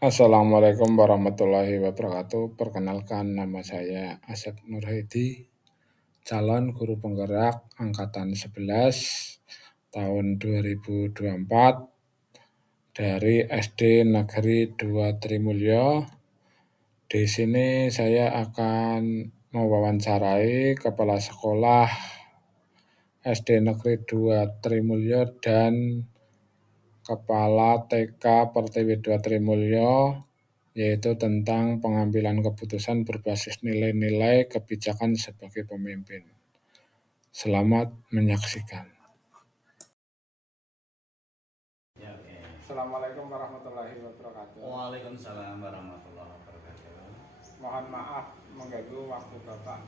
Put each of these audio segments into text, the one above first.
Assalamualaikum warahmatullahi wabarakatuh. Perkenalkan, nama saya Asep Nurhedi, calon guru penggerak angkatan 11 tahun 2024 dari SD Negeri 2 Trimulyo. Di sini saya akan mewawancarai kepala sekolah SD Negeri 2 Trimulyo dan Kepala TK Pertiwi 2 Trimulyo, yaitu tentang pengambilan keputusan berbasis nilai-nilai kebijakan sebagai pemimpin. Selamat menyaksikan. Assalamualaikum warahmatullahi wabarakatuh. Waalaikumsalam warahmatullahi wabarakatuh. Mohon maaf mengganggu waktu Bapak.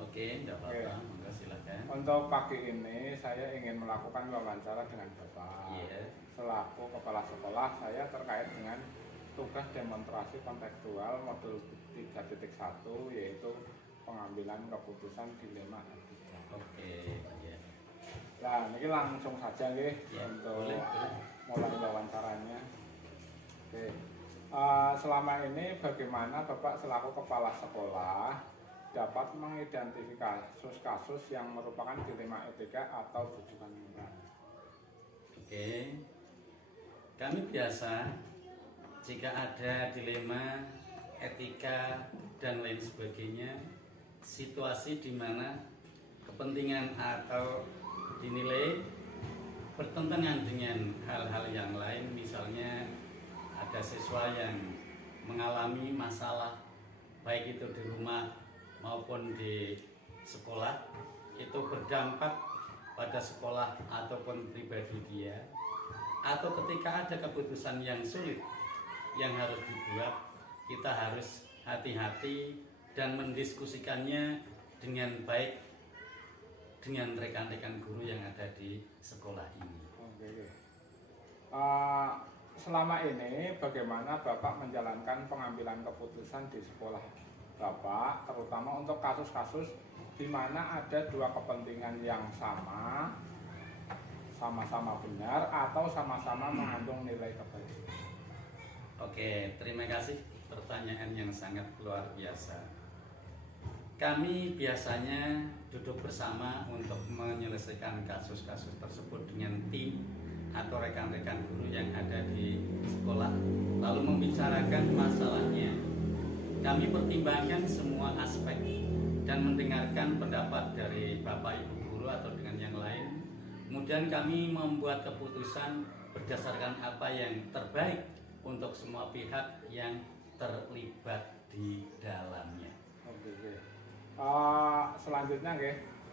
Oke, tidak apa-apa, monggo silakan. Untuk pagi ini saya ingin melakukan wawancara dengan Bapak. Selaku kepala sekolah, saya terkait dengan tugas demonstrasi kontekstual modul 3.1, yaitu pengambilan keputusan dilema etika. Oke, ya. Nah, ini langsung saja untuk boleh. mulai wawancaranya. Oke. Selama ini bagaimana Bapak selaku kepala sekolah dapat mengidentifikasi kasus-kasus yang merupakan dilema etika atau rujukan moral? Oke. Kami biasa jika ada dilema etika dan lain sebagainya, situasi di mana kepentingan atau dinilai bertentangan dengan hal-hal yang lain, misalnya ada siswa yang mengalami masalah baik itu di rumah maupun di sekolah, itu berdampak pada sekolah ataupun pribadi dia, atau ketika ada keputusan yang sulit yang harus dibuat, kita harus hati-hati dan mendiskusikannya dengan baik dengan rekan-rekan guru yang ada di sekolah ini. Oke. Selama ini bagaimana Bapak menjalankan pengambilan keputusan di sekolah Bapak, terutama untuk kasus-kasus di mana ada dua kepentingan yang sama-sama benar atau sama-sama mengandung nilai kebaikan? Oke, terima kasih pertanyaan yang sangat luar biasa. Kami biasanya duduk bersama untuk menyelesaikan kasus-kasus tersebut dengan tim atau rekan-rekan guru yang ada di sekolah, lalu membicarakan masalahnya. Kami pertimbangkan semua aspek dan mendengarkan pendapat dari Bapak Ibu guru atau dengan yang lain. Kemudian kami membuat keputusan berdasarkan apa yang terbaik untuk semua pihak yang terlibat di dalamnya. Oke. Selanjutnya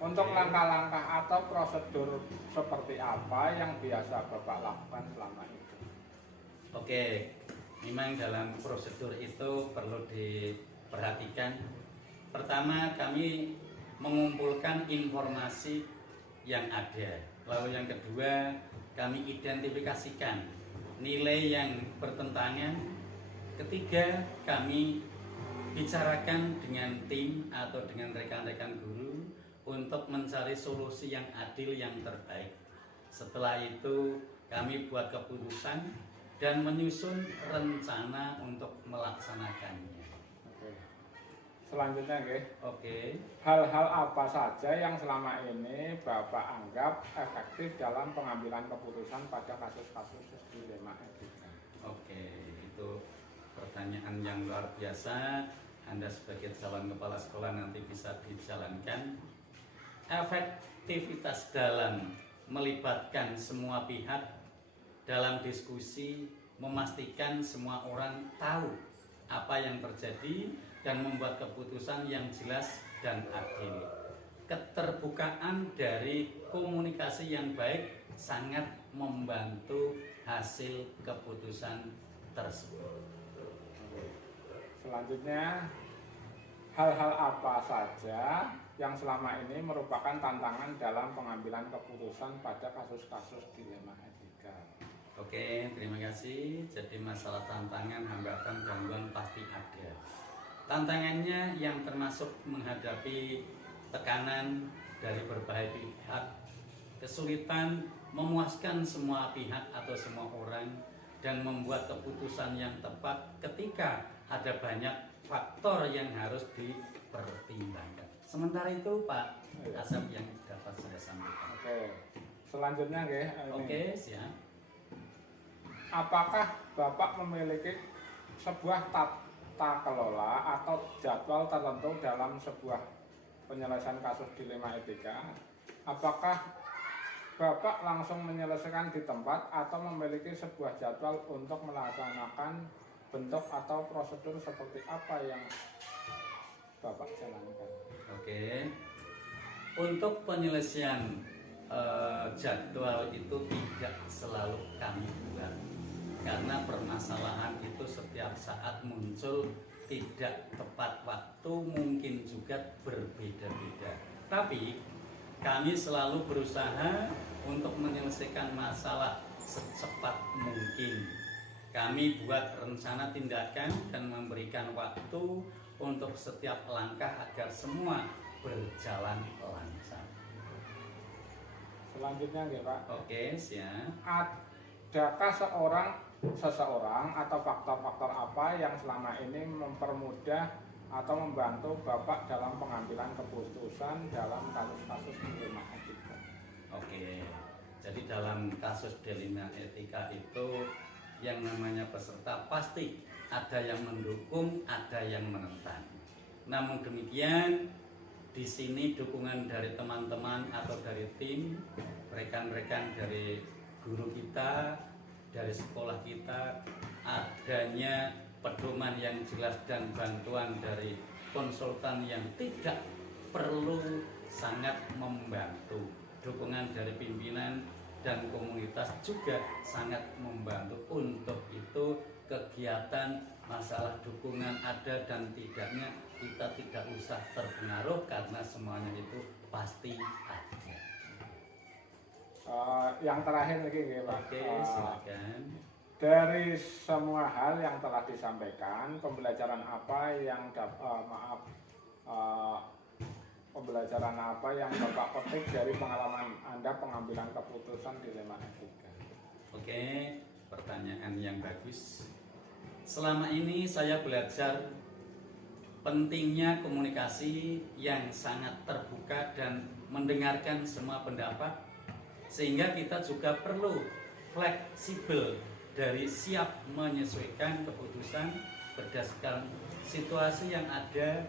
untuk langkah-langkah atau prosedur seperti apa yang biasa Bapak lakukan selama ini? Oke, memang dalam prosedur itu perlu diperhatikan. Pertama, kami mengumpulkan informasi yang ada. Lalu yang kedua, kami identifikasikan nilai yang bertentangan. Ketiga, kami bicarakan dengan tim atau dengan rekan-rekan guru untuk mencari solusi yang adil yang terbaik. Setelah itu kami buat keputusan dan menyusun rencana untuk melaksanakannya. Oke. Selanjutnya Oke. Hal-hal apa saja yang selama ini Bapak anggap efektif dalam pengambilan keputusan pada kasus-kasus dilema etika? Oke, itu pertanyaan yang luar biasa. Anda sebagai calon kepala sekolah nanti bisa dijalankan. Efektivitas dalam melibatkan semua pihak dalam diskusi, memastikan semua orang tahu apa yang terjadi dan membuat keputusan yang jelas dan adil. Keterbukaan dari komunikasi yang baik sangat membantu hasil keputusan tersebut. Selanjutnya, hal-hal apa saja yang selama ini merupakan tantangan dalam pengambilan keputusan pada kasus-kasus dilema etika? Oke, terima kasih. Jadi masalah tantangan, hambatan, gangguan pasti ada. Tantangannya yang termasuk menghadapi tekanan dari berbagai pihak, kesulitan memuaskan semua pihak atau semua orang, dan membuat keputusan yang tepat ketika ada banyak faktor yang harus dipertimbangkan. Sementara itu Pak Asep yang dapat saya sampaikan. Oke. Selanjutnya nggih. Oke, siap. Apakah Bapak memiliki sebuah tata kelola atau jadwal tertentu dalam sebuah penyelesaian kasus dilema etika? Apakah Bapak langsung menyelesaikan di tempat atau memiliki sebuah jadwal untuk melaksanakan bentuk atau prosedur seperti apa yang Bapak jalankan? Oke. Untuk penyelesaian jadwal itu tidak selalu kami buat, karena permasalahan itu setiap saat muncul, tidak tepat waktu, mungkin juga berbeda-beda. Tapi kami selalu berusaha untuk menyelesaikan masalah secepat mungkin. Kami buat rencana tindakan dan memberikan waktu untuk setiap langkah agar semua berjalan lancar. Selanjutnya nggih Pak. Oke, siap. Adakah seseorang atau faktor-faktor apa yang selama ini mempermudah atau membantu Bapak dalam pengambilan keputusan dalam kasus-kasus dilema etika? Oke, jadi dalam kasus dilema etika itu yang namanya peserta pasti ada yang mendukung, ada yang menentang. Namun demikian, di sini dukungan dari teman-teman atau dari tim, rekan-rekan dari guru kita, dari sekolah kita, adanya pedoman yang jelas dan bantuan dari konsultan yang tidak perlu sangat membantu. Dukungan dari pimpinan dan komunitas juga sangat membantu. Untuk itu kegiatan masalah dukungan ada dan tidaknya kita tidak usah terpengaruh karena semuanya itu pasti ada. Yang terakhir lagi nggih Pak. Oke, silakan. Dari semua hal yang telah disampaikan, pembelajaran apa yang pembelajaran apa yang Bapak petik dari pengalaman Anda pengambilan keputusan dilema etika? Oke, pertanyaan yang bagus. Selama ini saya belajar pentingnya komunikasi yang sangat terbuka dan mendengarkan semua pendapat, sehingga kita juga perlu fleksibel dari siap menyesuaikan keputusan berdasarkan situasi yang ada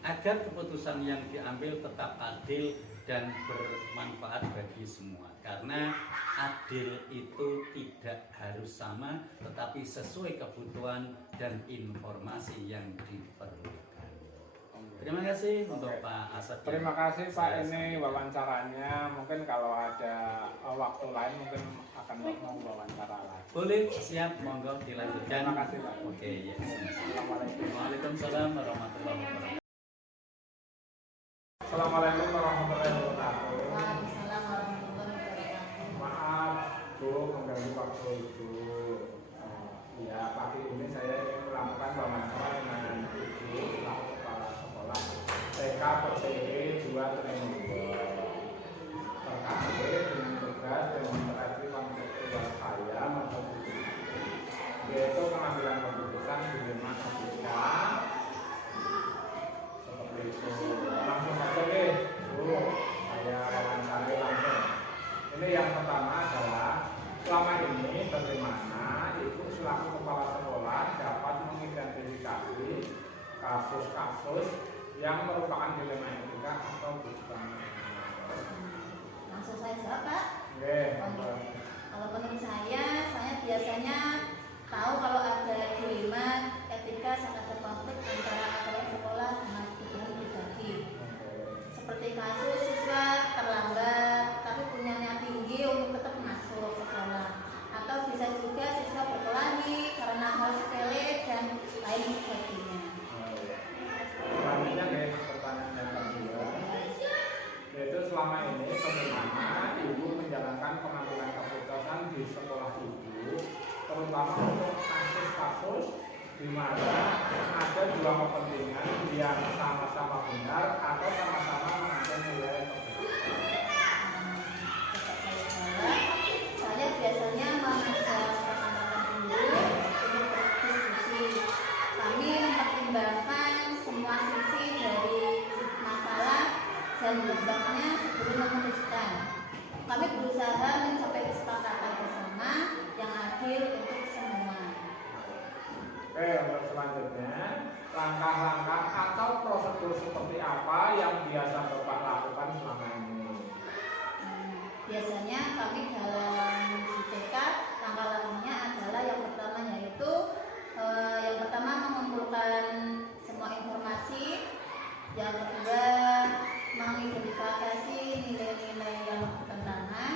agar keputusan yang diambil tetap adil dan bermanfaat bagi semua. Karena adil itu tidak harus sama, tetapi sesuai kebutuhan dan informasi yang diperlukan. Terima kasih untuk Pak Asep. Terima kasih Pak, ini wawancaranya. Mungkin kalau ada waktu lain mungkin akan mau wawancara lagi. Boleh, siap, monggo dilanjutkan. Terima kasih Pak. Oke, ya. Assalamualaikum. Waalaikumsalam warahmatullahi wabarakatuh. Assalamualaikum warahmatullahi wabarakatuh. Waalaikumsalam warahmatullahi wabarakatuh. Maaf Bu, mengganggu waktu Ibu. Ya, pagi ini saya ingin melakukan wawancara dengan Ibu selaku kepala sekolah TK PTW 2 Trenggalek terkait dengan tugas demonstrasi konseptual saya metode yaitu pengambilan keputusan dilema etika seperti itu. Langsung saja deh Bu, saya wawancara langsung. Ini yang pertama adalah selama ini bagaimana Ibu selaku kepala sekolah dapat mengidentifikasi kasus-kasus yang merupakan dilema etika atau bukan? Langsung saya jawab Pak. Kalau menurut saya biasanya tahu kalau ada dilema etika sangat berkonflik antara aturan sekolah dengan kebutuhan pribadi. Seperti kasus siswa terlambat tapi punyanya tinggi untuk tetap masuk sekolah, atau bisa juga siswa berkelahi karena hal sepele dan lain sebagainya. Selanjutnya pertanyaan yang kedua, yaitu selama ini bagaimana Ibu menjalankan pengambilan keputusan di sekolah Ibu, terutama untuk kasus-kasus di mana ada dua kepentingan yang sama-sama benar atau sama-sama mengandung nilai tersebut. Saya biasanya mengajar rekan-rekan dulu Oke, untuk selanjutnya, langkah-langkah atau prosedur seperti apa yang biasa Bapak lakukan selama ini? Biasanya kami dalam BPK langkah-langkahnya adalah yang pertama yaitu yang pertama mengumpulkan semua informasi, yang kedua mengidentifikasi nilai-nilai yang bertentangan,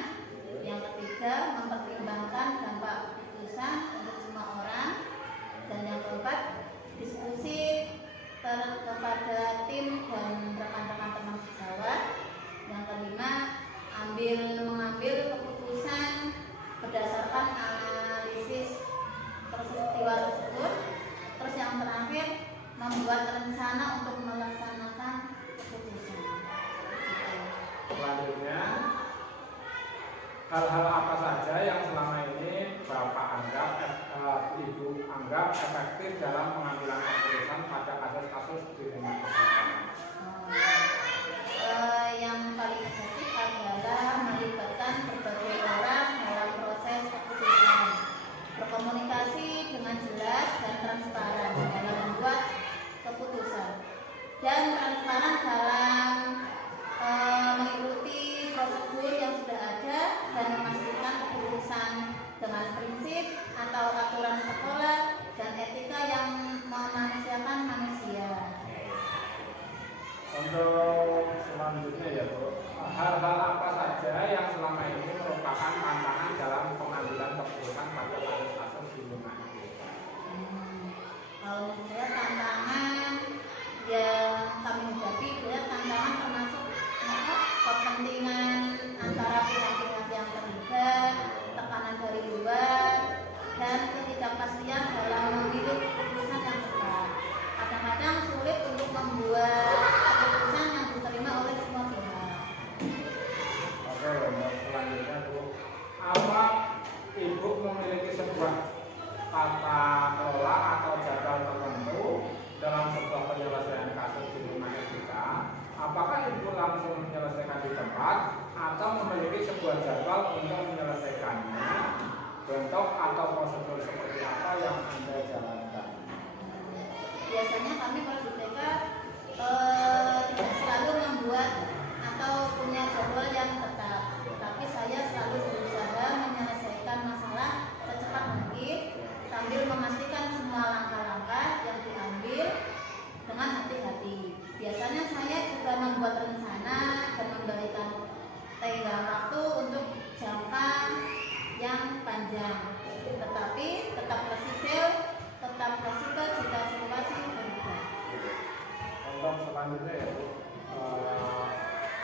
yang ketiga mempertimbangkan dampak keputusan untuk semua orang, dan yang keempat diskusi kepada tim dan rekan-rekan teman sejawat, yang kelima mengambil keputusan berdasarkan analisis peristiwa tersebut, terus yang terakhir membuat rencana untuk melaksanakan keputusan. Selanjutnya, hal-hal apa saja yang selama ini Bapak anggap, Ibu anggap efektif dalam pengambilan keputusan pada kasus-kasus di rumah kesehatan? Yang paling efektif adalah melibatkan berbagai orang dalam proses keputusan, berkomunikasi dengan jelas dan transparan dalam membuat keputusan, dan transparan dalam mengikuti prosedur yang sudah ada dan memastikan keputusan dengan prinsip atau aturan sekolah dan etika yang memanusiakan manusia. Untuk selanjutnya ya Bu, hal-hal apa saja yang selama ini merupakan tantangan dalam pengambilan keputusan pada kasus-kasus di rumah kita? Kalau menurut saya tantangan yang kami hadapi adalah tantangan termasuk kepentingan antara pihak-pihak yang terlibat, tekanan dari luar, dan ketidakpastian dalam memilih keputusan yang tepat. Kadang-kadang sulit untuk membuat keputusan yang diterima oleh semua pihak. Oke, untuk selanjutnya Bu, apa Ibu memiliki sebuah tata kelola atau jadwal tertentu dalam sebuah penyelesaian kasus di rumah kita? Apakah Ibu langsung menyelesaikan di tempat atau memiliki sebuah jadwal untuk menyelesaikannya? Bentuk atau prosedur seperti apa yang Anda jalankan? Biasanya kami kalau di TK tidak selalu membuat atau punya jadwal yang tetap, tapi saya selalu berusaha menyelesaikan masalah secepat mungkin sambil memastikan semua langkah-langkah yang diambil dengan hati-hati. Biasanya saya juga membuat rencana dan memberikan tenggang waktu untuk jangka yang panjang, tetapi tetap fleksibel jika situasi berubah. Untuk selanjutnya ya Bu,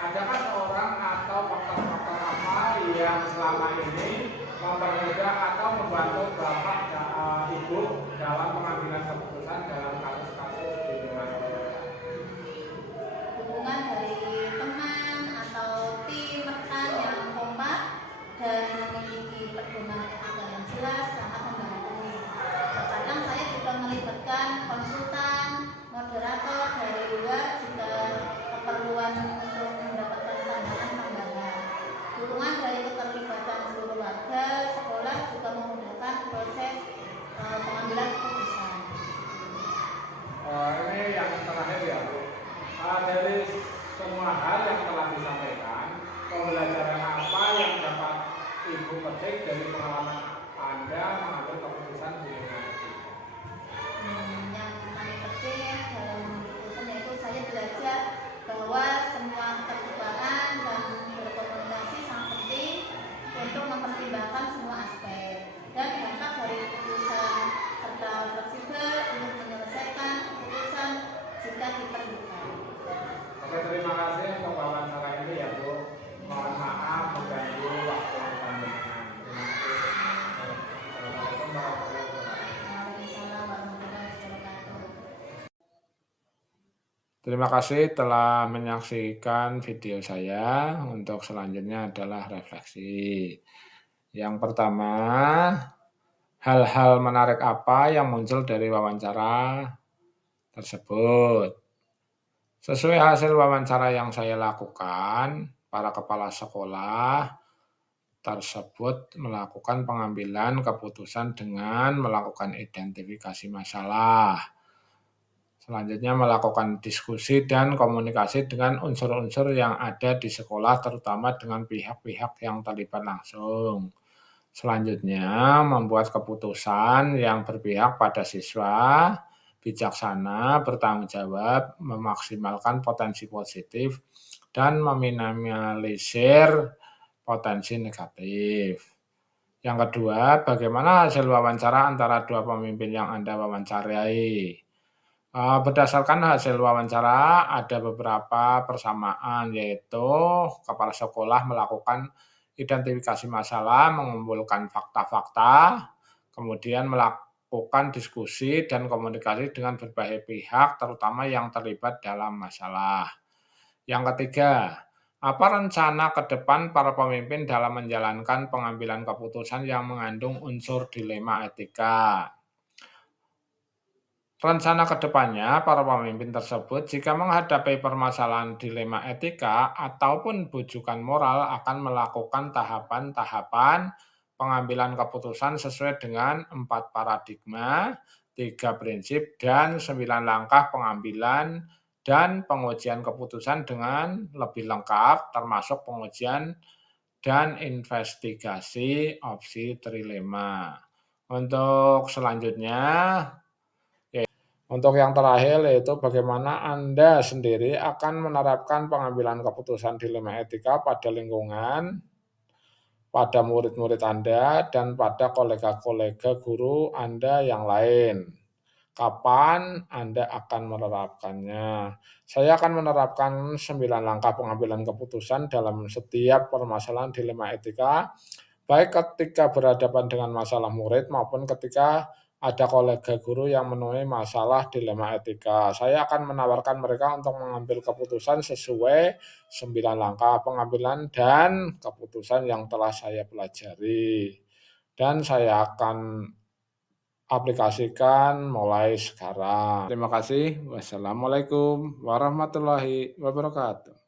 adakah seorang atau faktor-faktor apa yang selama ini mempermudah atau membantu Bapak Ibu dalam pengambilan keputusan dalam kasus-kasus di rumah kita? Dukungan dari teman atau tim rekan yang kompak dan memiliki pedoman etika yang jelas sangat membantu. Terkadang saya juga melibatkan konsultan, moderator dari luar jika keperluan untuk mendapatkan pandangan tambahan. Dukungan dari keterlibatan seluruh warga sekolah juga memudahkan proses pengambilan keputusan. Ini yang terakhir ya Bu, dari semua hal yang telah disampaikan, pembelajaran apa yang dapat Ibu petik dari pengalaman Anda mengambil keputusan di rumah kita? Yang kami petik dalam keputusan yaitu saya belajar bahwa semua keterbukaan dan berkomunikasi sangat penting untuk mempertimbangkan semua aspek dan dampak dari keputusan serta fleksibel untuk menyelesaikan keputusan jika diperlukan. Oke, terima kasih untuk wawancara ini ya Bu. Mohon maaf mengganggu waktu panjenengan. Terima kasih. Assalamualaikum warahmatullahi wabarakatuh. Waalaikumsalam warahmatullahi wabarakatuh. Terima kasih telah menyaksikan video saya. Untuk selanjutnya adalah refleksi. Yang pertama, hal-hal menarik apa yang muncul dari wawancara tersebut? Sesuai hasil wawancara yang saya lakukan, para kepala sekolah tersebut melakukan pengambilan keputusan dengan melakukan identifikasi masalah. Selanjutnya melakukan diskusi dan komunikasi dengan unsur-unsur yang ada di sekolah, terutama dengan pihak-pihak yang terlibat langsung. Selanjutnya membuat keputusan yang berpihak pada siswa, bijaksana, bertanggung jawab, memaksimalkan potensi positif, dan meminimalisir potensi negatif. Yang kedua, bagaimana hasil wawancara antara dua pemimpin yang Anda wawancarai? Berdasarkan hasil wawancara, ada beberapa persamaan, yaitu kepala sekolah melakukan identifikasi masalah, mengumpulkan fakta-fakta, kemudian melakukan diskusi dan komunikasi dengan berbagai pihak, terutama yang terlibat dalam masalah. Yang ketiga, apa rencana ke depan para pemimpin dalam menjalankan pengambilan keputusan yang mengandung unsur dilema etika? Rencana ke depannya, para pemimpin tersebut jika menghadapi permasalahan dilema etika ataupun bujukan moral akan melakukan tahapan-tahapan pengambilan keputusan sesuai dengan 4 paradigma, 3 prinsip, dan 9 langkah pengambilan dan pengujian keputusan dengan lebih lengkap, termasuk pengujian dan investigasi opsi trilema. Untuk selanjutnya, untuk yang terakhir yaitu bagaimana Anda sendiri akan menerapkan pengambilan keputusan dilema etika pada lingkungan, pada murid-murid Anda, dan pada kolega-kolega guru Anda yang lain. Kapan Anda akan menerapkannya? Saya akan menerapkan 9 langkah pengambilan keputusan dalam setiap permasalahan dilema etika, baik ketika berhadapan dengan masalah murid maupun ketika ada kolega guru yang menemui masalah dilema etika. Saya akan menawarkan mereka untuk mengambil keputusan sesuai 9 langkah pengambilan dan keputusan yang telah saya pelajari. Dan saya akan aplikasikan mulai sekarang. Terima kasih. Wassalamualaikum warahmatullahi wabarakatuh.